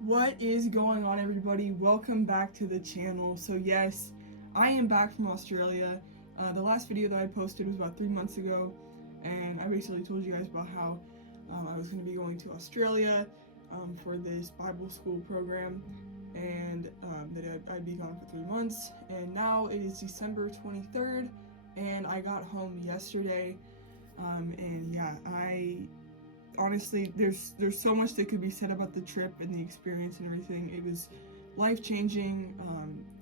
What is going on, everybody? Welcome back to the channel. So yes, I am back from Australia. The last video that I posted was about 3 months ago, and I basically told you guys about how I was going to be going to Australia for this Bible school program, and that I'd be gone for 3 months. And now it is December 23rd, and I got home yesterday. And yeah, honestly, there's so much that could be said about the trip and the experience and everything. It was life-changing.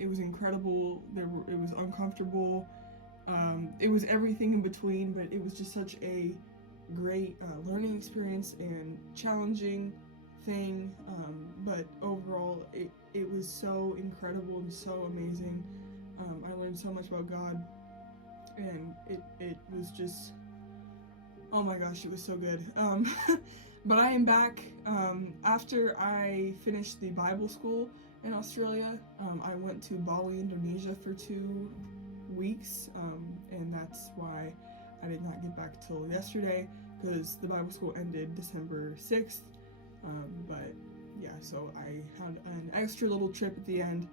It was incredible. It was uncomfortable. It was everything in between, but it was just such a great learning experience and challenging thing. But overall, it was so incredible and so amazing. I learned so much about God, and it was just, oh my gosh, it was so good. But I am back. After I finished the Bible school in Australia, I went to Bali, Indonesia for 2 weeks, and that's why I did not get back till yesterday, because the Bible school ended December 6th. But yeah, so I had an extra little trip at the end,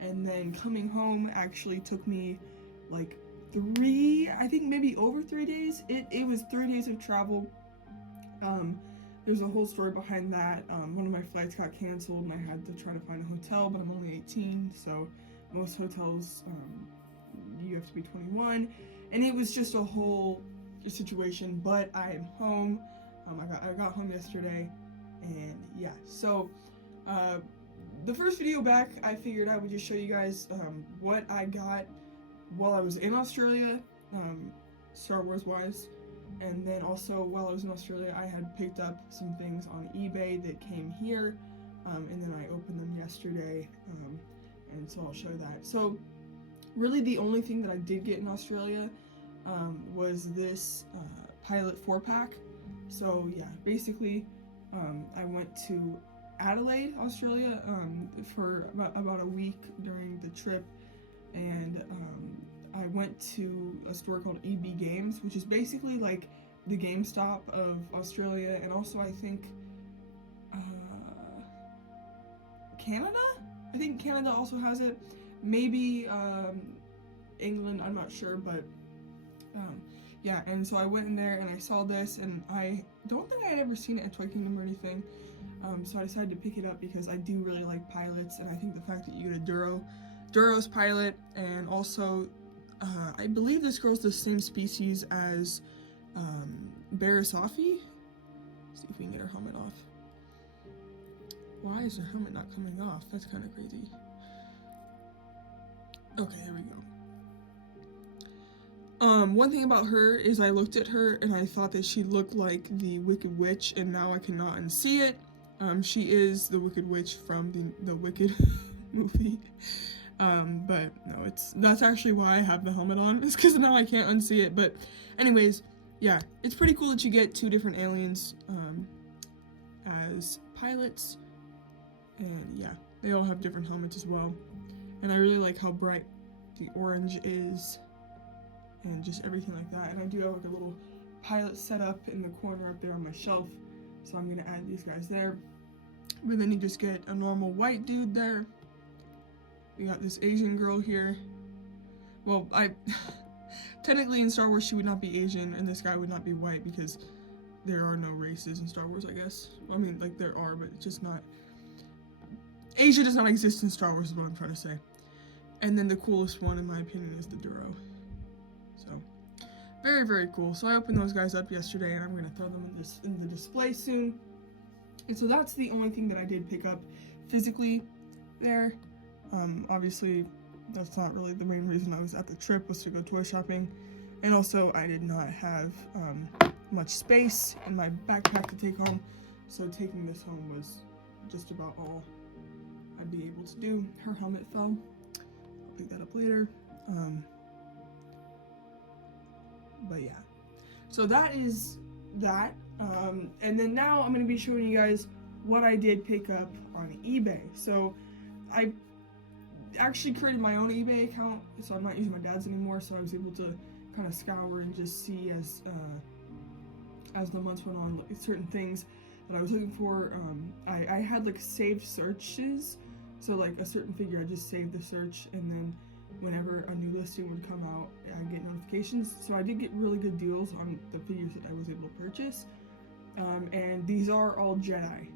and then coming home actually took me like I think maybe over 3 days. It was 3 days of travel. There's a whole story behind that. One of my flights got canceled and I had to try to find a hotel, but I'm only 18, so most hotels, you have to be 21, and it was just a whole situation. But I am home. I got home yesterday, and yeah, so the first video back, I figured I would just show you guys what I got while I was in Australia, Star Wars wise, and then also while I was in Australia, I had picked up some things on eBay that came here, and then I opened them yesterday, and so I'll show that. So really the only thing that I did get in Australia was this Pilot 4-pack. So yeah, basically I went to Adelaide, Australia, for about a week during the trip, and I went to a store called EB Games, which is basically like the GameStop of Australia, and also I think Canada? I think Canada also has it. Maybe England, I'm not sure, but yeah, and so I went in there and I saw this, and I don't think I had ever seen it at Toy Kingdom or anything, so I decided to pick it up because I do really like pilots, and I think the fact that you get a Duros pilot, and also I believe this girl's the same species as Barasafi. See if we can get her helmet off. Why is her helmet not coming off? That's kind of crazy. Okay, here we go. One thing about her is I looked at her and I thought that she looked like the Wicked Witch, and now I cannot unsee it. She is the Wicked Witch from the Wicked movie. But no, that's actually why I have the helmet on, is because now I can't unsee it. But anyways, yeah, it's pretty cool that you get 2 different aliens as pilots, and yeah, they all have different helmets as well, and I really like how bright the orange is and just everything like that. And I do have like a little pilot set up in the corner up there on my shelf, so I'm gonna add these guys there. But then you just get a normal white dude there. We got this Asian girl here. Well, technically in Star Wars she would not be Asian, and this guy would not be white, because there are no races in Star Wars, I guess. Well, I mean, like, there are, but it's just not. Asia does not exist in Star Wars is what I'm trying to say. And then the coolest one, in my opinion, is the Duro. So, very, very cool. So I opened those guys up yesterday, and I'm going to throw them in the display soon. And so that's the only thing that I did pick up physically there. Obviously, that's not really the main reason I was at the trip, was to go toy shopping. And also, I did not have much space in my backpack to take home, so taking this home was just about all I'd be able to do. Her helmet fell. I'll pick that up later. But yeah, so that is that. And then now I'm going to be showing you guys what I did pick up on eBay. So I actually created my own eBay account, so I'm not using my dad's anymore, so I was able to kind of scour and just see as the months went on certain things that I was looking for. I had like saved searches, so like a certain figure, I just saved the search, and then whenever a new listing would come out, I get notifications. So I did get really good deals on the figures that I was able to purchase, and these are all Jedi.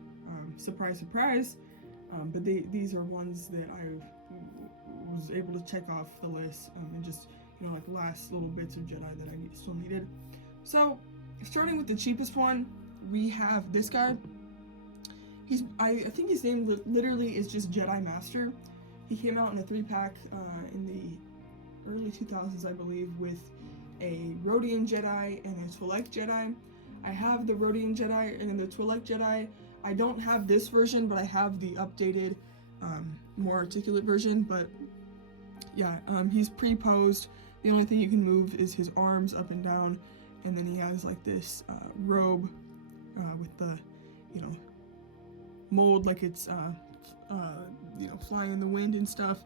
Surprise, surprise. But these are ones that I was able to check off the list, and just, you know, like last little bits of Jedi that I still needed. So, starting with the cheapest one, we have this guy. I think his name literally is just Jedi Master. He came out in a 3-pack in the early 2000s, I believe, with a Rodian Jedi and a Twi'lek Jedi. I have the Rodian Jedi and the Twi'lek Jedi. I don't have this version, but I have the updated, more articulate version. But yeah, he's pre-posed. The only thing you can move is his arms up and down, and then he has like this robe with the, you know, mold like it's you know, flying in the wind and stuff.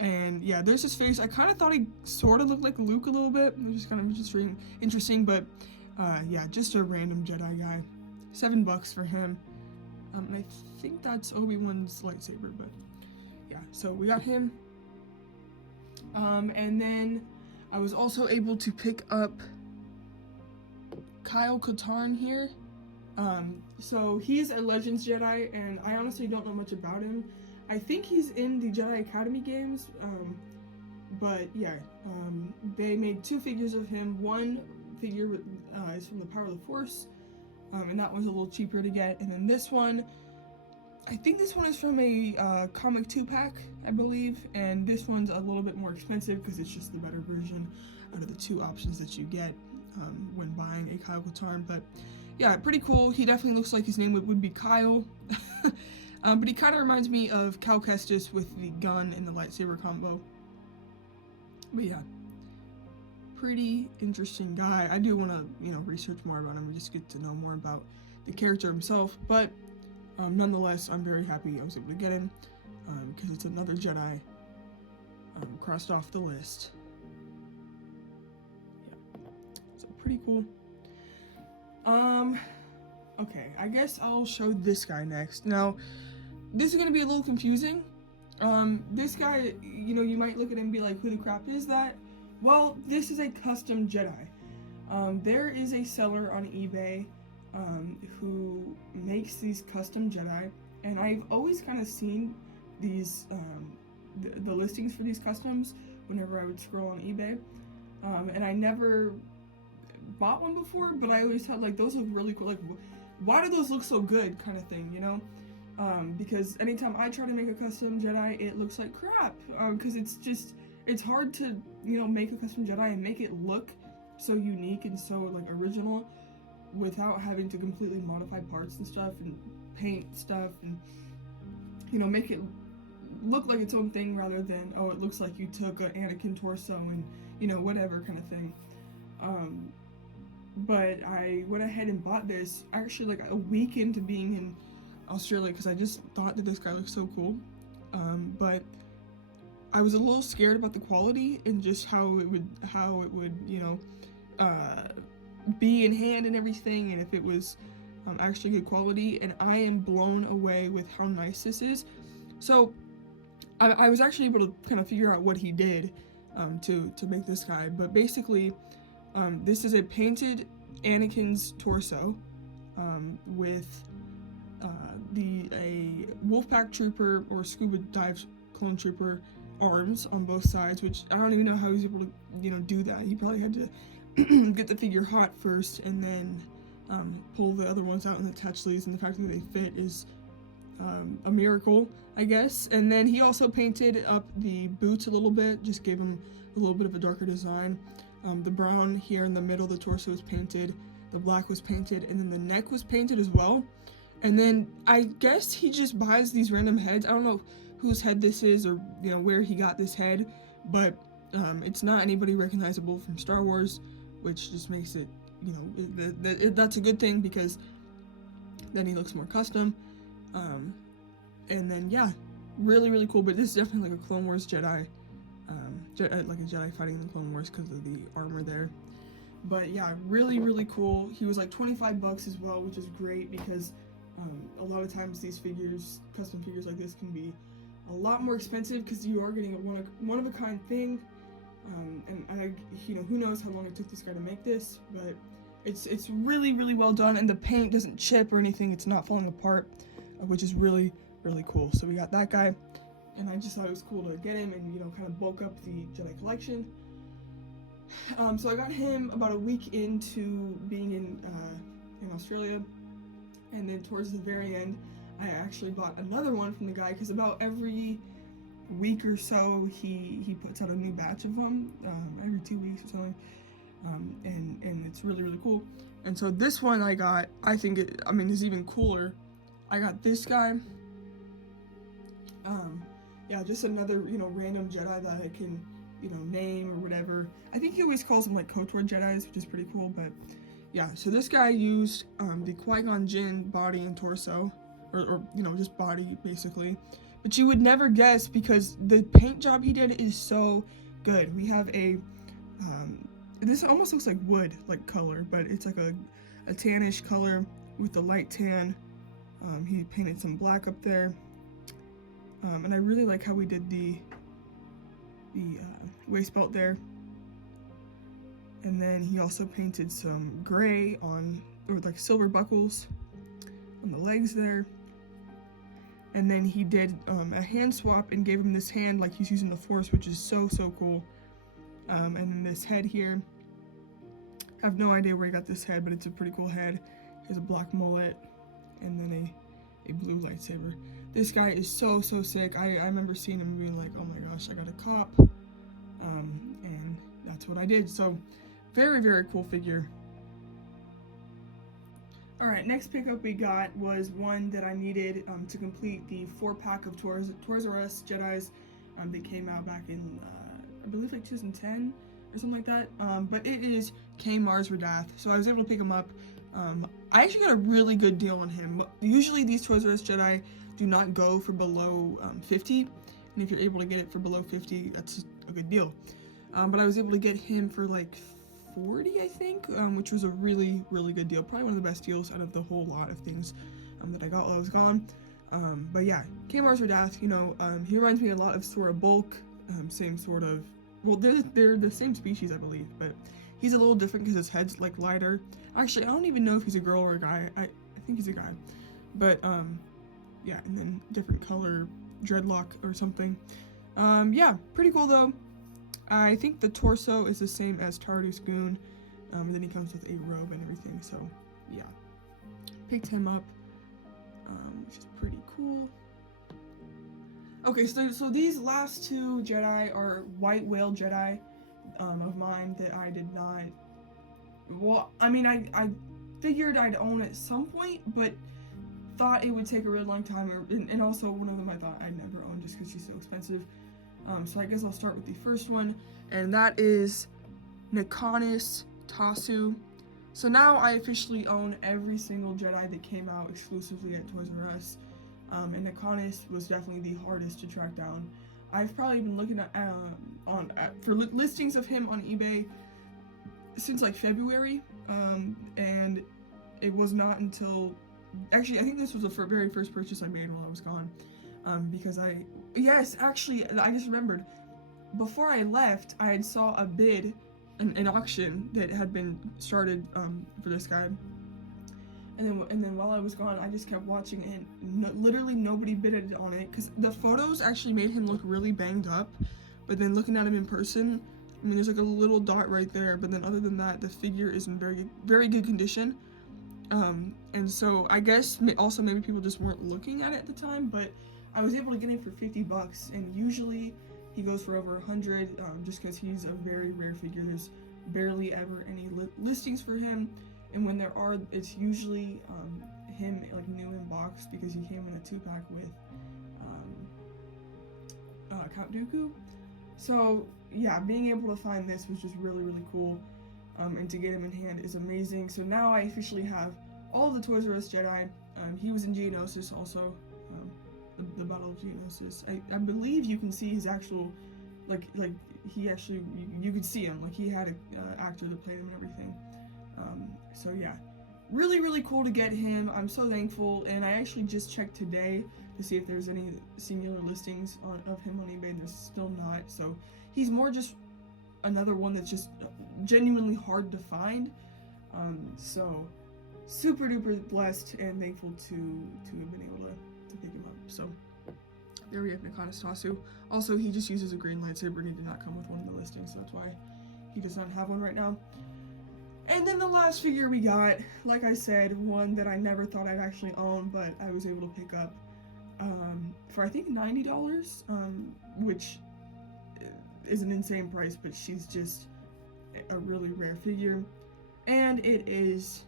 And yeah, there's his face. I kind of thought he sort of looked like Luke a little bit, which is kind of interesting. But yeah, just a random Jedi guy. $7 for him. And I think that's Obi-Wan's lightsaber, but yeah, so we got him. And then I was also able to pick up Kyle Katarn here. So he's a Legends Jedi, and I honestly don't know much about him. I think he's in the Jedi Academy games, but yeah, they made 2 figures of him. One figure is from the Power of the Force, and that one's a little cheaper to get. And then this one, I think this one is from a comic 2-pack, I believe, and this one's a little bit more expensive because it's just the better version out of the 2 options that you get when buying a Kyle Katarn. But yeah, pretty cool. He definitely looks like his name would be Kyle, but he kind of reminds me of Cal Kestis with the gun and the lightsaber combo. But yeah, pretty interesting guy. I do want to, you know, research more about him and just get to know more about the character himself, but nonetheless, I'm very happy I was able to get him, because it's another Jedi crossed off the list. Yeah, so pretty cool. Okay, I guess I'll show this guy next. Now, this is gonna be a little confusing. This guy, you know, you might look at him and be like, who the crap is that? Well, this is a custom Jedi. There is a seller on eBay who makes these custom Jedi, and I've always kind of seen these, the listings for these customs whenever I would scroll on eBay, and I never bought one before, but I always thought, like, those look really cool. Like, why do those look so good, kind of thing, you know? Because anytime I try to make a custom Jedi, it looks like crap, because it's hard to, you know, make a custom Jedi and make it look so unique and so, like, original without having to completely modify parts and stuff and paint stuff and, you know, make it look like its own thing rather than, oh, it looks like you took an Anakin torso and, you know, whatever kind of thing. But I went ahead and bought this actually like a week into being in Australia because I just thought that this guy looked so cool. But I was a little scared about the quality and just how it would, you know, be in hand and everything, and if it was actually good quality. And I am blown away with how nice this is. So I was actually able to kind of figure out what he did to make this guy, but basically this is a painted Anakin's torso with a Wolfpack Trooper or Scuba Dive Clone Trooper arms on both sides, which I don't even know how he was able to, you know, do that. He probably had to get the figure hot first and then pull the other ones out and attach these, and the fact that they fit is a miracle, I guess. And then he also painted up the boots a little bit, just gave him a little bit of a darker design. The brown here in the middle of the torso was painted, the black was painted, and then the neck was painted as well. And then I guess he just buys these random heads. I don't know whose head this is or, you know, where he got this head, but it's not anybody recognizable from Star Wars, which just makes it, you know, that's a good thing because then he looks more custom. And then yeah, really, really cool. But this is definitely like a Clone Wars Jedi. Like a Jedi fighting in the Clone Wars because of the armor there. But yeah, really, really cool. He was like $25 as well, which is great because A lot of times these figures, custom figures like this, can be a lot more expensive because you are getting a one of a kind thing. And I, who knows how long it took this guy to make this, but it's really, really well done, and the paint doesn't chip or anything. It's not falling apart, which is really, really cool. So we got that guy, and I just thought it was cool to get him and, kind of bulk up the Jedi collection. So I got him about a week into being in Australia, and then towards the very end, I actually bought another one from the guy, because about every week or so he puts out a new batch of them, every 2 weeks or something, and it's really, really cool. And so this one I got, I think is even cooler. I got this guy. Yeah, just another, random Jedi that I can, name or whatever. I think he always calls them like KOTOR Jedis, which is pretty cool. But yeah, so this guy used the Qui-Gon Jinn body and torso, or just body basically. But you would never guess, because the paint job he did is so good. We have a this almost looks like wood, like color, but it's like a tannish color with the light tan. He painted some black up there. And I really like how we did the waist belt there. And then he also painted some gray on, or like silver buckles on the legs there. And then he did a hand swap and gave him this hand like he's using the Force, which is so, so cool. And then this head here. I have no idea where he got this head, but it's a pretty cool head. He has a black mullet and then a blue lightsaber. This guy is so, so sick. I remember seeing him being like, oh my gosh, I got a cop. And that's what I did. So very, very cool figure. Alright, next pickup we got was one that I needed to complete the 4-pack of Toys R Us Jedis that came out back in, I believe, like 2010 or something like that. But it is K Mars Radath, so I was able to pick him up. I actually got a really good deal on him. Usually these Toys R Us Jedi do not go for below 50, and if you're able to get it for below 50, that's a good deal. But I was able to get him for like 40, I think, which was a really, really good deal. Probably one of the best deals out of the whole lot of things that I got while I was gone. But yeah, K Mars Radath, he reminds me a lot of Sora Bulk, same sort of, well, they're the same species, I believe, but he's a little different because his head's like lighter. Actually, I don't even know if he's a girl or a guy. I think he's a guy, but yeah, and then different color dreadlock or something. Yeah, pretty cool though. I think the torso is the same as Tardus Goon, and then he comes with a robe and everything, so yeah. Picked him up, which is pretty cool. Okay, so these last two Jedi are White Whale Jedi of mine that I did not, well, I mean, I figured I'd own at some point, but thought it would take a really long time, and also one of them I thought I'd never own just because she's so expensive. So I guess I'll start with the first one, and that is Nikonis Tasu. So now I officially own every single Jedi that came out exclusively at Toys R Us, and Nikonis was definitely the hardest to track down. I've probably been looking at for listings of him on eBay since like February, and it was not until, actually I think this was the very first purchase I made while I was gone, because yes, actually, I just remembered. Before I left, I had saw a bid, an auction that had been started for this guy, and then while I was gone, I just kept watching it, and literally nobody bidded on it, because the photos actually made him look really banged up, but then looking at him in person, I mean, there's like a little dot right there, but then other than that, the figure is in very good condition. And so I guess also maybe people just weren't looking at it at the time, but I was able to get it for $50, and usually he goes for over 100, just because he's a very rare figure. There's barely ever any listings for him, and when there are, it's usually him like new in box, because he came in a 2-pack with Count Dooku. So yeah, being able to find this was just really, really cool, and to get him in hand is amazing. So now I officially have all of the Toys R Us Jedi. He was in Geonosis also. The Battle of Geonosis. I believe you can see his actual, like he actually, you could see him, like he had an actor that played him and everything. So yeah, really cool to get him. I'm so thankful, and I actually just checked today to see if there's any singular listings of him on eBay, and there's still not. So he's more just another one that's just genuinely hard to find. So super duper blessed and thankful to have been able to pick him up. So there we have Nakanastasu. Also, he just uses a green lightsaber and he did not come with one of the listings, so that's why he does not have one right now. And then the last figure we got, like I said, one that I never thought I'd actually own, but I was able to pick up for I think $90, which is an insane price, but she's just a really rare figure. And it is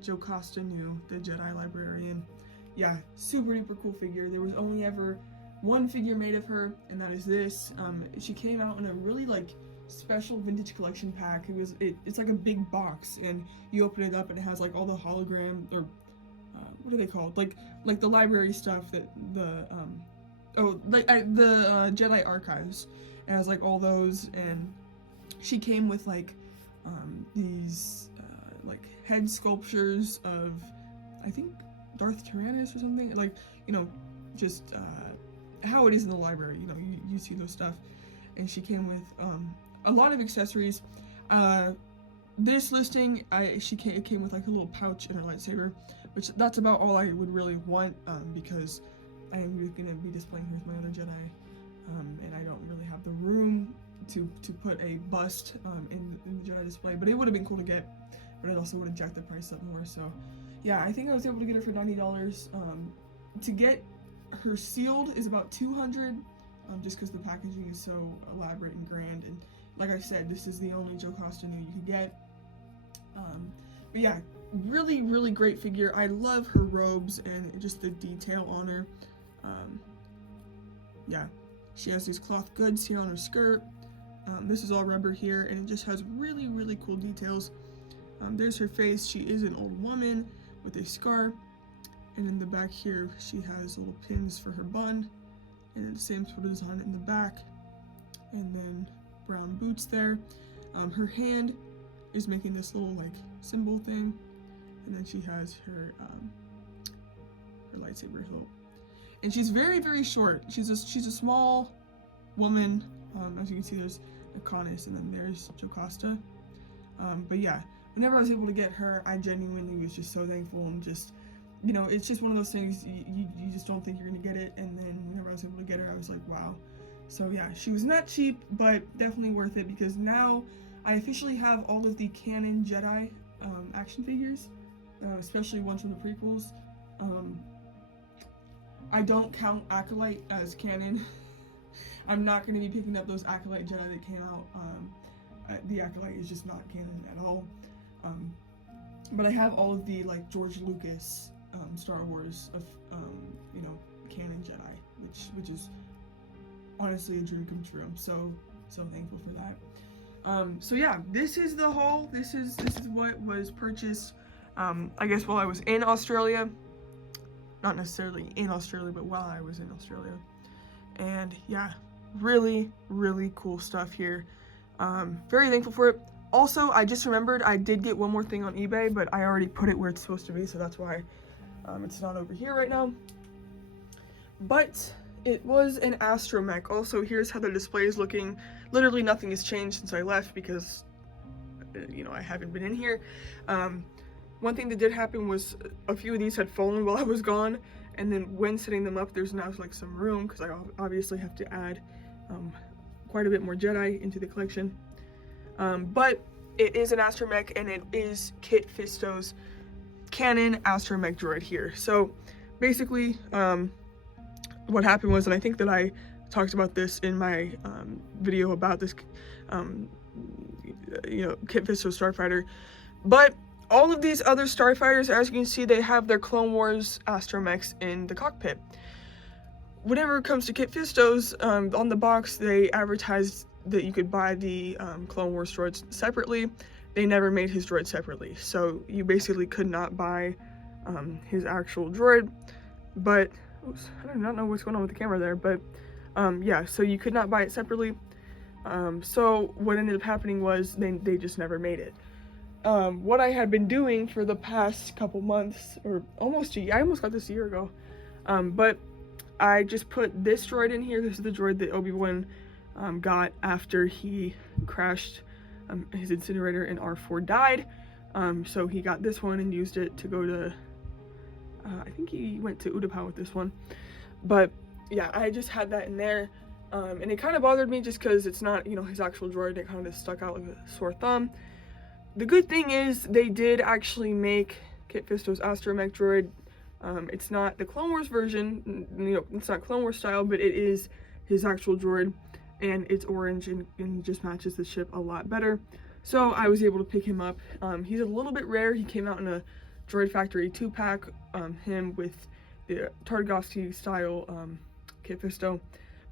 Jocasta Nu, the Jedi Librarian. Yeah, super duper cool figure. There was only ever one figure made of her, and that is this. She came out in a really like special vintage collection pack. It's like a big box, and you open it up and it has like all the hologram, or what are they called? Like the library stuff that the Jedi archives. It has like all those, and she came with like these like head sculptures of, I think, Darth Tyrannus or something, like, you know, just how it is in the library, you know, you see those stuff. And she came with a lot of accessories. This listing, it came with like a little pouch and her lightsaber, which that's about all I would really want, because I am going to be displaying her with my other Jedi, and I don't really have the room to put a bust in the Jedi display, but it would have been cool to get, but it also would have jacked the price up more. So yeah, I think I was able to get her for $90. To get her sealed is about $200, just because the packaging is so elaborate and grand, and like I said, this is the only Jocasta Nu you could get. But yeah, really great figure. I love her robes and just the detail on her. Yeah, she has these cloth goods here on her skirt. This is all rubber here, and it just has really cool details. There's her face. She is an old woman with a scar, and in the back here she has little pins for her bun, and then the same sort of design in the back, and then brown boots there. Her hand is making this little like symbol thing, and then she has her lightsaber hilt, and she's very short. She's a small woman. As you can see, there's Akonis, and then there's Jocasta. But yeah, whenever I was able to get her, I genuinely was just so thankful, and just, you know, it's just one of those things, you just don't think you're gonna get it, and then whenever I was able to get her, I was like, wow. So yeah, she was not cheap, but definitely worth it, because now I officially have all of the canon Jedi action figures, especially ones from the prequels. I don't count Acolyte as canon. I'm not going to be picking up those Acolyte Jedi that came out. The Acolyte is just not canon at all. But I have all of the like George Lucas Star Wars of you know, canon Jedi, which is honestly a dream come true. I'm so thankful for that. So yeah, this is the haul. This is what was purchased, I guess, while I was in Australia. Not necessarily in Australia, but while I was in Australia. And yeah, really cool stuff here. Very thankful for it. Also, I just remembered I did get one more thing on eBay, but I already put it where it's supposed to be, so that's why it's not over here right now. But it was an astromech. Also, here's how the display is looking. Literally nothing has changed since I left, because you know, I haven't been in here. One thing that did happen was a few of these had fallen while I was gone, and then when setting them up, there's now like some room, because I obviously have to add quite a bit more Jedi into the collection. But it is an astromech, and it is Kit Fisto's canon astromech droid here. So basically, what happened was, and I think that I talked about this in my video about this, you know, Kit Fisto Starfighter, but all of these other Starfighters, as you can see, they have their Clone Wars astromechs in the cockpit. Whenever it comes to Kit Fisto's, on the box, they advertised that you could buy the Clone Wars droids separately. They never made his droid separately, so you basically could not buy his actual droid. But I do not know what's going on with the camera there, but yeah, so you could not buy it separately. So what ended up happening was they just never made it. what I had been doing for the past couple months, or almost a year. I almost got this a year ago. But I just put this droid in here. This is the droid that Obi-Wan got after he crashed his incinerator and R4 died. So he got this one and used it to go to, I think he went to Utapau with this one. But yeah, I just had that in there. And it kind of bothered me just because it's not, you know, his actual droid. It kind of stuck out like a sore thumb. The good thing is they did actually make Kit Fisto's astromech droid. It's not the Clone Wars version, you know, it's not Clone Wars style, but it is his actual droid, and it's orange and just matches the ship a lot better. So I was able to pick him up. He's a little bit rare. He came out in a Droid Factory 2-pack, him with the Tartakovsky style Kit Fisto.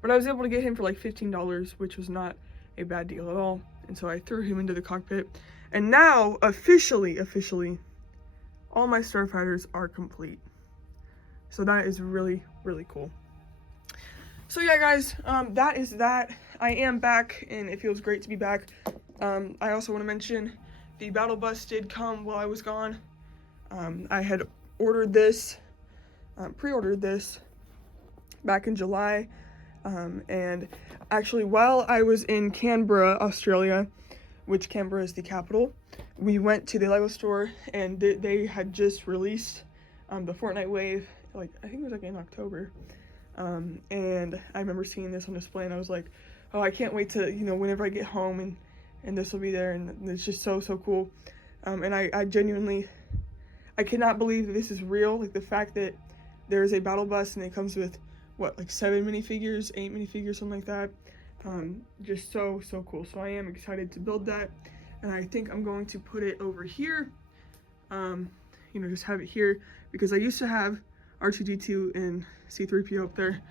But I was able to get him for like $15, which was not a bad deal at all. And so I threw him into the cockpit. And now, officially, all my starfighters are complete. So that is really, really cool. So yeah, guys, that is that. I am back, and it feels great to be back. I also want to mention the battle bus did come while I was gone. I had ordered this, pre-ordered this back in July. And actually, while I was in Canberra, Australia, which Canberra is the capital, we went to the LEGO store, and they had just released the Fortnite Wave, like, I think it was like in October. And I remember seeing this on display, and I was like, oh, I can't wait to, you know, whenever I get home, and this will be there, and it's just so cool. And I genuinely, I cannot believe that this is real. Like, the fact that there is a battle bus and it comes with, what, like 7 minifigures, 8 minifigures, something like that. Just so cool. So I am excited to build that, and I think I'm going to put it over here. You know, just have it here, because I used to have R2-D2 and C-3PO up there,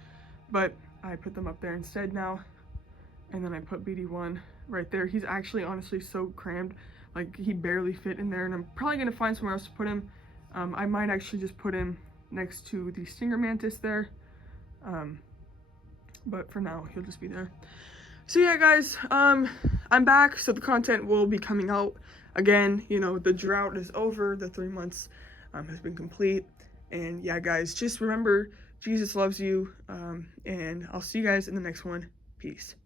but I put them up there instead now. And then I put BD1 right there. He's actually honestly so crammed, like he barely fit in there, and I'm probably gonna find somewhere else to put him. I might actually just put him next to the Stinger Mantis there. But for now, he'll just be there. So yeah, guys, I'm back, so the content will be coming out again. You know, the drought is over, the 3 months has been complete. And yeah, guys, just remember, Jesus loves you, and I'll see you guys in the next one. Peace.